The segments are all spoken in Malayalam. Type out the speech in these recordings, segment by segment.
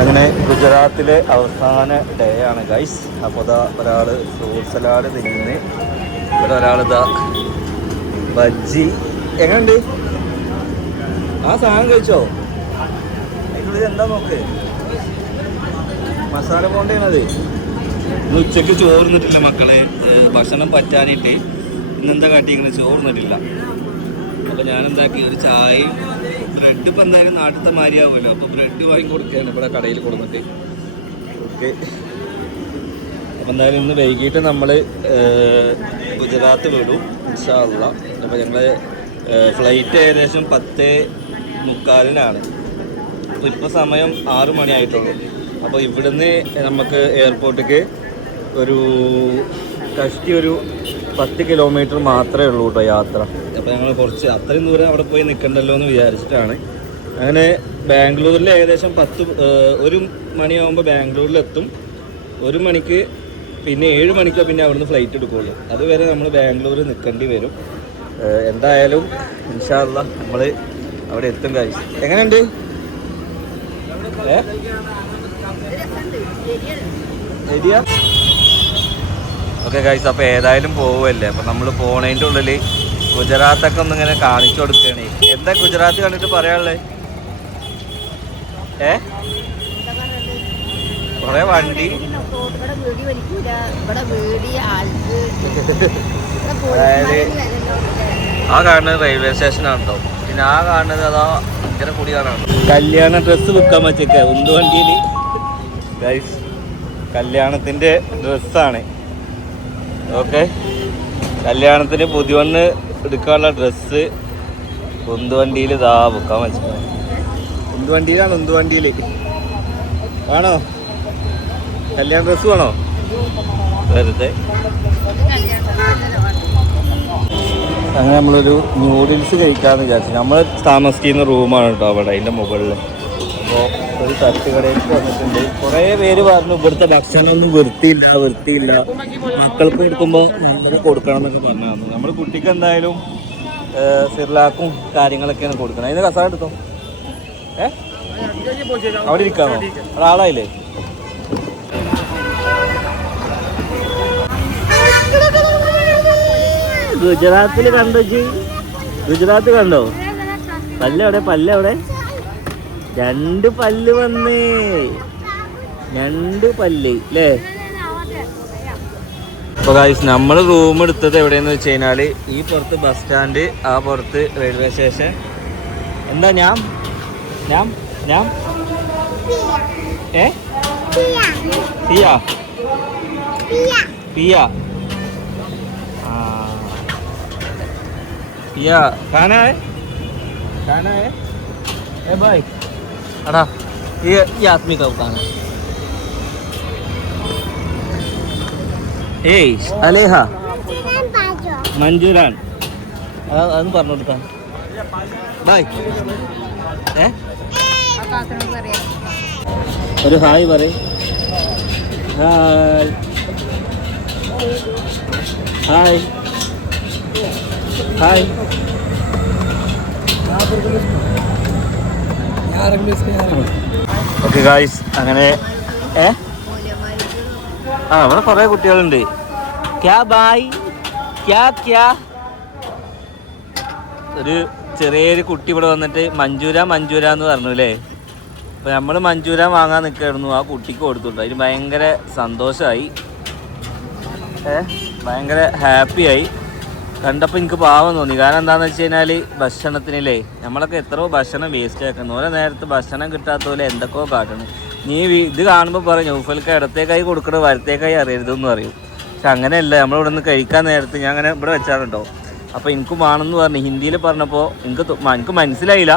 അങ്ങനെ ഗുജറാത്തിലെ അവസാന ഡേ ആണ് ഗൈസ് അപ്പോൾ ഇതാ ഒരാൾ ഫ്രൂട്ട് സലാഡ് തിന്നുന്നു ഇവിടെ ഒരാൾ ഇതാ ബജ്ജി. എങ്ങനെയുണ്ട് ആ സാധനം കഴിച്ചോ? അതിനുള്ളിൽ എന്താ നോക്ക്? മസാല പോണ്ടേണത് ഇന്ന് ഉച്ചയ്ക്ക് ചോർന്നിട്ടില്ല മക്കളെ. ഭക്ഷണം പറ്റാനിട്ട് ഇന്നെന്താ കാട്ടി ഇങ്ങനെ ചോർന്നിട്ടില്ല അപ്പോൾ ഞാനെന്താക്കി? ഒരു ചായയും ബ്രെഡ് ഇപ്പം എന്തായാലും നാട്ടിലത്തെ മാരിയാവുമല്ലോ അപ്പോൾ ബ്രെഡ് വാങ്ങി കൊടുക്കുകയാണ് ഇവിടെ കടയിൽ കൊടുത്തിട്ട് ഓക്കെ. അപ്പം എന്തായാലും ഇന്ന് വൈകിട്ട് നമ്മൾ ഗുജറാത്ത് വിടും ഇൻഷാല്ല അപ്പോൾ ഞങ്ങൾ ഫ്ലൈറ്റ് ഏകദേശം പത്ത് മുക്കാലിനാണ്. അപ്പോൾ ഇപ്പോൾ സമയം ആറ് മണിയായിട്ടുള്ളൂ. അപ്പോൾ ഇവിടുന്ന് നമുക്ക് എയർപോർട്ടിലേക്ക് ഒരു കഷ്ടി ഒരു പത്ത് കിലോമീറ്റർ മാത്രമേ ഉള്ളൂ കേട്ടോ യാത്ര. അപ്പോൾ ഞങ്ങൾ കുറച്ച് അത്രയും ദൂരം അവിടെ പോയി നിൽക്കണ്ടല്ലോ എന്ന് വിചാരിച്ചിട്ടാണ്. അങ്ങനെ ബാംഗ്ലൂരിൽ ഏകദേശം പത്ത് ഒരു മണിയാകുമ്പോൾ ബാംഗ്ലൂരിലെത്തും. ഒരു മണിക്ക് പിന്നെ ഏഴ് മണിക്കോ പിന്നെ അവിടുന്ന് ഫ്ലൈറ്റ് എടുക്കുകയുള്ളൂ അതുവരെ നമ്മൾ ബാംഗ്ലൂരിൽ നിൽക്കേണ്ടി വരും. എന്തായാലും ഇൻഷാല്ല നമ്മൾ അവിടെ എത്തും കാര്യം എങ്ങനെയുണ്ട്? ഓക്കെ കായ്സ് അപ്പോൾ ഏതായാലും പോവുമല്ലേ അപ്പോൾ നമ്മൾ പോണതിന്റെ ഉള്ളിൽ ഗുജറാത്തൊക്കെ ഒന്ന് ഇങ്ങനെ കാണിച്ചു കൊടുക്കുകയാണ്. എന്താ ഗുജറാത്ത് കണ്ടിട്ട് പറയാനുള്ളത് ഏ? കൊറേ വണ്ടി. ആ കാണുന്നത് റെയിൽവേ സ്റ്റേഷനാണോ പിന്നെ ആ കാണുന്നത് അതാ ഇങ്ങനെ കൂടി കല്യാണ ഡ്രസ്സ് വിൽക്കാൻ പറ്റിയൊക്കെ. ഉന്ത് വണ്ടിയിൽ കല്യാണത്തിന്റെ ഡ്രസ്സാണ്. ഓക്കെ കല്യാണത്തിന് പുതിയവണ്ണ് എടുക്കാനുള്ള ഡ്രസ്സ് കുന്തുവണ്ടിയിൽ വണ്ടിയിൽ ഇതാ വെക്കാൻ വെച്ചിട്ടുണ്ട് ഉന്ത് വണ്ടിയിലാണ് വേണോ? കല്യാണ ഡ്രസ്സ് വേണോ? വെറുതെ. അങ്ങനെ നമ്മളൊരു നൂഡിൽസ് കഴിക്കാമെന്ന് വിചാരിച്ചു. നമ്മൾ താമസിക്കുന്ന റൂമാണ് കേട്ടോ അവിടെ അതിന്റെ മുകളിൽ അപ്പോൾ ഒരു തട്ടുകടയിലേക്ക് വന്നിട്ടുണ്ട്. കുറേ പേര് പറഞ്ഞു ഇവിടുത്തെ ഭക്ഷണമൊന്നും വൃത്തിയില്ല വൃത്തിയില്ല. മക്കൾക്ക് എടുക്കുമ്പോൾ നമുക്ക് കൊടുക്കണം എന്നൊക്കെ പറഞ്ഞു നമ്മൾ കുട്ടിക്ക് എന്തായാലും സിർലാക്കും കാര്യങ്ങളൊക്കെയാണ് കൊടുക്കണം അതിന് കസാര എടുത്തോ? ഏ? അവിടെ ഇരിക്കാമോ? ഒരാളായില്ലേ? ഗുജറാത്തിൽ കണ്ടോ ഗുജറാത്ത് കണ്ടോ? പല്ലെവിടെ പല്ലെവിടെ രണ്ട് പല്ല് വന്നേ. രണ്ട് പല്ല് അല്ലേ അപ്പോൾ ഗായ്സ് നമ്മൾ റൂം എടുത്തത് എവിടെയെന്ന് വെച്ച് കഴിഞ്ഞാൽ ഈ പുറത്ത് ബസ് സ്റ്റാൻഡ് ആ പുറത്ത് റെയിൽവേ സ്റ്റേഷൻ എന്താ ഞാൻ ഞാൻ ഞാൻ ഏ? പിയ പിയ പിയ കാണാ? കാണാ? ഏ ബൈ अड़ा ये ये आदमी का दुकान है ഏയ് അലേഹ മഞ്ജുരാൻ അതൊന്ന് പറഞ്ഞു കൊടുക്കാം ബായ് ഏ ഒരു ഹായ് പറയും hi hi hi Okay guys അങ്ങനെ ഏ? ആ ഇവിടെ കുറേ കുട്ടികളുണ്ട്. ക്യാ ബായ്. ക്യാ ക്യാ. ഒരു ചെറിയൊരു കുട്ടി ഇവിടെ വന്നിട്ട് മഞ്ചൂര മഞ്ചൂര എന്ന് പറഞ്ഞു അല്ലേ അപ്പോൾ നമ്മൾ മഞ്ചൂര വാങ്ങാൻ നിൽക്കായിരുന്നു ആ കുട്ടിക്ക് കൊടുത്തിട്ടുണ്ട് അതിന് ഭയങ്കര സന്തോഷമായി ഏ? ഭയങ്കര ഹാപ്പിയായി. കണ്ടപ്പോൾ എനിക്ക് പാവം തോന്നി. കാരണം എന്താണെന്ന് വെച്ച് കഴിഞ്ഞാൽ ഭക്ഷണത്തിനില്ലേ നമ്മളൊക്കെ എത്രയോ ഭക്ഷണം വേസ്റ്റ് ആക്കുന്നു. ഓരോ നേരത്ത് ഭക്ഷണം കിട്ടാത്ത പോലെ എന്തൊക്കെയോ കാട്ടണം നീ ഇത് കാണുമ്പോൾ പറയും ഊഫൽക്ക് ഇടത്തേക്കായി കൊടുക്കണ വരത്തേക്കായി അറിയരുതെന്ന് പറയും. പക്ഷെ അങ്ങനെയല്ല നമ്മളിവിടെ നിന്ന് കഴിക്കാൻ നേരത്ത് ഞാൻ അങ്ങനെ ഇവിടെ വെച്ചാറുണ്ടോ അപ്പോൾ എനിക്ക് വേണമെന്ന് പറഞ്ഞു. ഹിന്ദിയിൽ പറഞ്ഞപ്പോൾ എനിക്ക് എനിക്ക് മനസ്സിലായില്ല.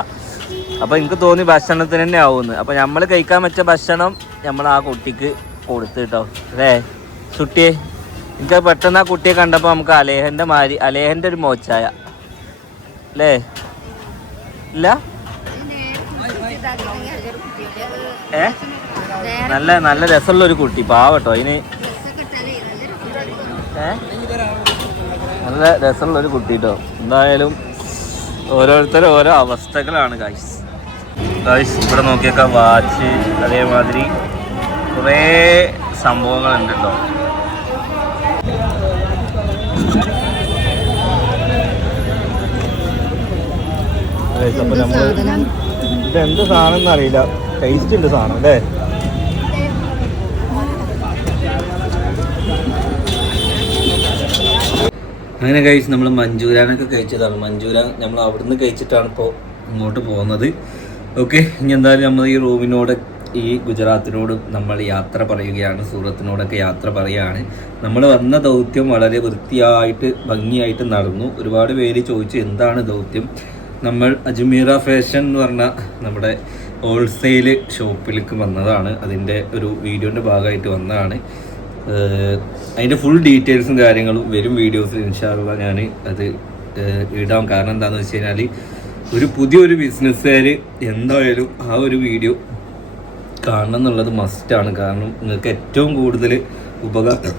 അപ്പോൾ എനിക്ക് തോന്നി ഭക്ഷണത്തിന് തന്നെ ആവുമെന്ന്. അപ്പോൾ നമ്മൾ കഴിക്കാൻ വെച്ച ഭക്ഷണം നമ്മൾ ആ കുട്ടിക്ക് കൊടുത്തു കേട്ടോ. അല്ലേ? സുട്ടിയെ എനിക്ക് പെട്ടെന്ന് ആ കുട്ടിയെ കണ്ടപ്പോൾ നമുക്ക് അലേഹന്റെ മാതിരി അലേഹന്റെ ഒരു മോച്ചായ. അല്ലേ? ഇല്ല? ഏ? നല്ല നല്ല രസമുള്ള ഒരു കുട്ടി പാവട്ടോ അതിന്. ഏ? നല്ല രസമുള്ള ഒരു കുട്ടി കേട്ടോ എന്തായാലും ഓരോരുത്തരും ഓരോ അവസ്ഥകളാണ് കായ്സ് ഗൈസ് ഇവിടെ നോക്കിയൊക്കെ വാച്ച് അതേമാതിരി കുറേ സംഭവങ്ങളുണ്ട് കേട്ടോ എന്ത് സാധനം? അറിയില്ല എന്ത് സാധനം എന്നറിയില്ല ടേസ്റ്റ് ഉണ്ട് സാധനം അല്ലേ? അങ്ങനെ കഴിച്ച് നമ്മൾ മഞ്ചൂരാനൊക്കെ കഴിച്ചതാണ്. മഞ്ചൂരാൻ നമ്മൾ അവിടുന്ന് കഴിച്ചിട്ടാണ് ഇപ്പോൾ ഇങ്ങോട്ട് പോകുന്നത്. ഓക്കെ ഇനി എന്തായാലും നമ്മൾ ഈ റൂമിനോട് ഈ ഗുജറാത്തിനോട് നമ്മൾ യാത്ര പറയുകയാണ് സൂറത്തിനോടൊക്കെ യാത്ര പറയുകയാണ്. നമ്മൾ വന്ന ദൗത്യം വളരെ വൃത്തിയായിട്ട് ഭംഗിയായിട്ട് നടന്നു. ഒരുപാട് പേര് ചോദിച്ചു എന്താണ് ദൗത്യം? നമ്മൾ അജ്മീറ ഫാഷൻ എന്ന് പറഞ്ഞ നമ്മുടെ ഹോൾസെയിൽ ഷോപ്പിലേക്ക് വന്നതാണ്. അതിന്റെ ഒരു വീഡിയോന്റെ ഭാഗമായിട്ട് വന്നതാണ്. അതിന്റെ ഫുൾ ഡീറ്റെയിൽസും കാര്യങ്ങളും വരും വീഡിയോസിൽ ഇൻഷാല്ല ഞാൻ അത് ഇടാം. കാരണം എന്താണെന്ന് വെച്ച് കഴിഞ്ഞാൽ ഒരു പുതിയൊരു ബിസിനസ്സുകാർ എന്തായാലും ആ ഒരു വീഡിയോ കാണണം എന്നുള്ളത് മസ്റ്റാണ് കാരണം നിങ്ങൾക്ക് ഏറ്റവും കൂടുതൽ ഉപകാരം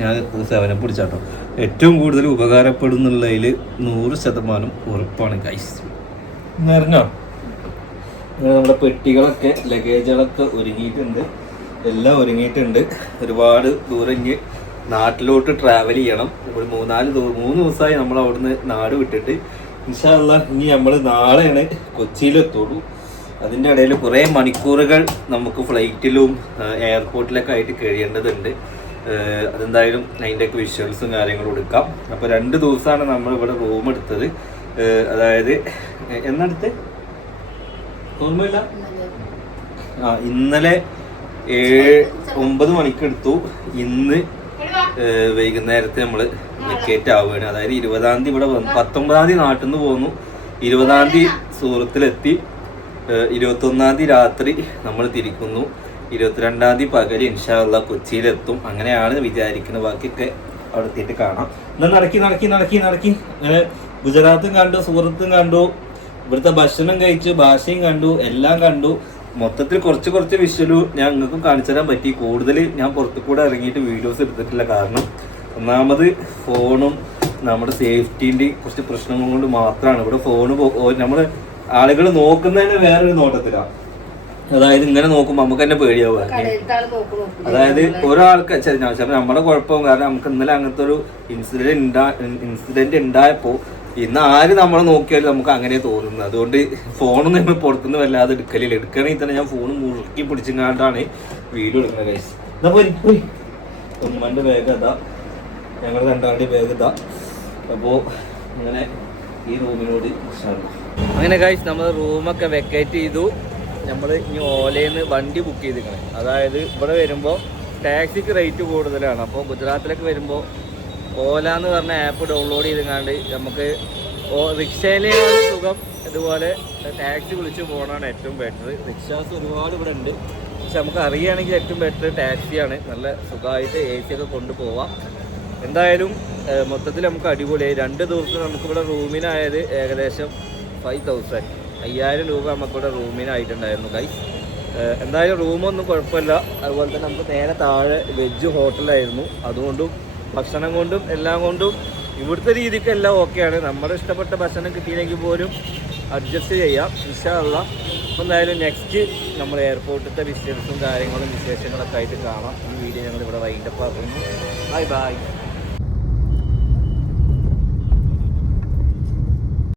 ഞാൻ സേവനം പിടിച്ചാട്ടോ. ഏറ്റവും കൂടുതൽ ഉപകാരപ്പെടുന്നുള്ളതിൽ നൂറ് ശതമാനം ഉറപ്പാണ് ഗൈസ് നിറഞ്ഞോ നമ്മുടെ പെട്ടികളൊക്കെ ലഗേജുകളൊക്കെ ഒരുങ്ങിയിട്ടുണ്ട്. എല്ലാം ഒരുങ്ങിയിട്ടുണ്ട്. ഒരുപാട് ദൂരം നാട്ടിലോട്ട് ട്രാവൽ ചെയ്യണം. ഒരു മൂന്നാൽ മൂന്ന് ദിവസമായി നമ്മൾ അവിടുന്ന് നാട് വിട്ടിട്ട്. ഇൻഷാല്ല ഇനി നമ്മൾ നാളെയാണ് കൊച്ചിയിലെത്തുള്ളൂ. അതിന്റെ ഇടയിൽ കുറേ മണിക്കൂറുകൾ നമുക്ക് ഫ്ലൈറ്റിലും എയർപോർട്ടിലൊക്കെ ആയിട്ട് കഴിയേണ്ടതുണ്ട്. അതെന്തായാലും അതിന്റെയൊക്കെ വിഷ്വൽസും കാര്യങ്ങളും എടുക്കാം. അപ്പോൾ രണ്ട് ദിവസമാണ് നമ്മൾ ഇവിടെ റൂം എടുത്തത് അതായത് എന്നടുത്ത്? ഓർമ്മയില്ല? ആ ഇന്നലെ ഏഴ് ഒമ്പത് മണിക്കെടുത്തു ഇന്ന് വൈകുന്നേരത്തെ നമ്മൾ വെക്കേറ്റ് ആവുകയാണ്. അതായത് ഇരുപതാം തീയതി ഇവിടെ പത്തൊമ്പതാം തീയതി നാട്ടിൽ നിന്ന് പോന്നു. ഇരുപതാം തീയതി സൂറത്തിലെത്തി. ഇരുപത്തൊന്നാം തീയതി രാത്രി നമ്മൾ തിരിക്കുന്നു. ഇരുപത്തിരണ്ടാം തീയതി പകൽ ഇൻഷാല്ല കൊച്ചിയിലെത്തും. അങ്ങനെയാണ് വിചാരിക്കുന്നത് ബാക്കിയൊക്കെ അവിടെ എത്തിയിട്ട് കാണാം. എന്നാൽ നടക്കി നടക്കി നടക്കി നടക്കി. അങ്ങനെ ഗുജറാത്തും കണ്ടു സൂറത്തും കണ്ടു ഇവിടുത്തെ ഭക്ഷണം കഴിച്ചു ഭാഷയും കണ്ടു എല്ലാം കണ്ടു. മൊത്തത്തിൽ കുറച്ച് കുറച്ച് വിഷ്വലു ഞാൻ നിങ്ങൾക്കും കാണിച്ചു തരാൻ പറ്റി. കൂടുതൽ ഞാൻ പുറത്തു കൂടെ ഇറങ്ങിയിട്ട് വീഡിയോസ് എടുത്തിട്ടില്ല. കാരണം ഒന്നാമത് ഫോണും നമ്മുടെ സേഫ്റ്റീന്റെ കുറച്ച് പ്രശ്നങ്ങൾ കൊണ്ട് മാത്രമാണ്. ഇവിടെ ഫോണ് നമ്മൾ ആളുകൾ നോക്കുന്നതിന് വേറൊരു നോട്ടത്തിലാണ് അതായത് ഇങ്ങനെ നോക്കുമ്പോൾ നമുക്ക് തന്നെ പേടിയാവുക. അതായത് ഒരാൾക്ക് ചിലപ്പോൾ നമ്മുടെ കുഴപ്പവും കാരണം നമുക്ക് ഇന്നലെ അങ്ങനത്തെ ഒരു ഇൻസിഡന്റ് ഉണ്ടാ ഇൻസിഡന്റ് ഉണ്ടായപ്പോൾ ഇന്ന് ആര് നമ്മളെ നോക്കിയാലും നമുക്ക് അങ്ങനെ തോന്നുന്നത് അതുകൊണ്ട് ഫോണൊന്നും നമ്മൾ പുറത്തുനിന്ന് വല്ലാതെ എടുക്കലില്ല. എടുക്കണമെങ്കിൽ തന്നെ ഞാൻ ഫോൺ മുറുക്കി പിടിച്ചിങ്ങാണ്ടാണ് വീഡിയോ എടുക്കുന്നത് ഗൈസ് ഉമ്മന്റെ ഉമ്മന്റെ ബാഗ് അതാ ഞങ്ങൾ രണ്ടാളുടെ ബാഗ് ഇതാ. അപ്പോൾ ഇങ്ങനെ ഈ റൂമിനോട് അങ്ങനെ ഗൈസ് നമ്മൾ റൂമൊക്കെ വെക്കേറ്റ് ചെയ്തു. നമ്മൾ ഇനി ഓലയിൽ വണ്ടി ബുക്ക് ചെയ്തിരിക്കണേ. അതായത് ഇവിടെ വരുമ്പോൾ ടാക്സിക്ക് റേറ്റ് കൂടുതലാണ്. അപ്പോൾ ഗുജറാത്തിലൊക്കെ വരുമ്പോൾ ഓല എന്ന് പറഞ്ഞ ആപ്പ് ഡൗൺലോഡ് ചെയ്തുകൊണ്ട് നമുക്ക് ഓ റിക്ഷയിലേക്കാണ് സുഖം ഇതുപോലെ ടാക്സി വിളിച്ച് പോകണമാണ് ഏറ്റവും ബെറ്റർ റിക്ഷാസ് ഒരുപാട് ഇവിടെ ഉണ്ട്. പക്ഷെ നമുക്ക് അറിയുകയാണെങ്കിൽ ഏറ്റവും ബെറ്റർ ടാക്സിയാണ് നല്ല സുഖമായിട്ട് എ സി ഒക്കെ കൊണ്ടുപോവാം എന്തായാലും മൊത്തത്തിൽ നമുക്ക് അടിപൊളിയായി. രണ്ട് ദിവസം നമുക്കിവിടെ റൂമിനായത് ഏകദേശം ഫൈവ് തൗസൻഡ് അയ്യായിരം രൂപ നമുക്കിവിടെ റൂമിനായിട്ടുണ്ടായിരുന്നു കൈ എന്തായാലും റൂമൊന്നും കുഴപ്പമില്ല. അതുപോലെ തന്നെ നമുക്ക് നേരെ താഴെ വെജ് ഹോട്ടലായിരുന്നു. അതുകൊണ്ടും ഭക്ഷണം കൊണ്ടും എല്ലാം കൊണ്ടും ഇവിടുത്തെ രീതിക്ക് എല്ലാം ഓക്കെയാണ് നമ്മുടെ ഇഷ്ടപ്പെട്ട ഭക്ഷണം കിട്ടിയില്ലെങ്കിൽ പോലും അഡ്ജസ്റ്റ് ചെയ്യാം. ഇൻഷാല്ല അപ്പോൾ എന്തായാലും നെക്സ്റ്റ് നമ്മൾ എയർപോർട്ടിലത്തെ വിസിറ്റേഴ്സും കാര്യങ്ങളും വിശേഷങ്ങളൊക്കെ ആയിട്ട് കാണാം. ഈ വീഡിയോ ഞങ്ങൾ ഇവിടെ വൈൻഡപ്പ് ആക്കുന്നു. Bye bye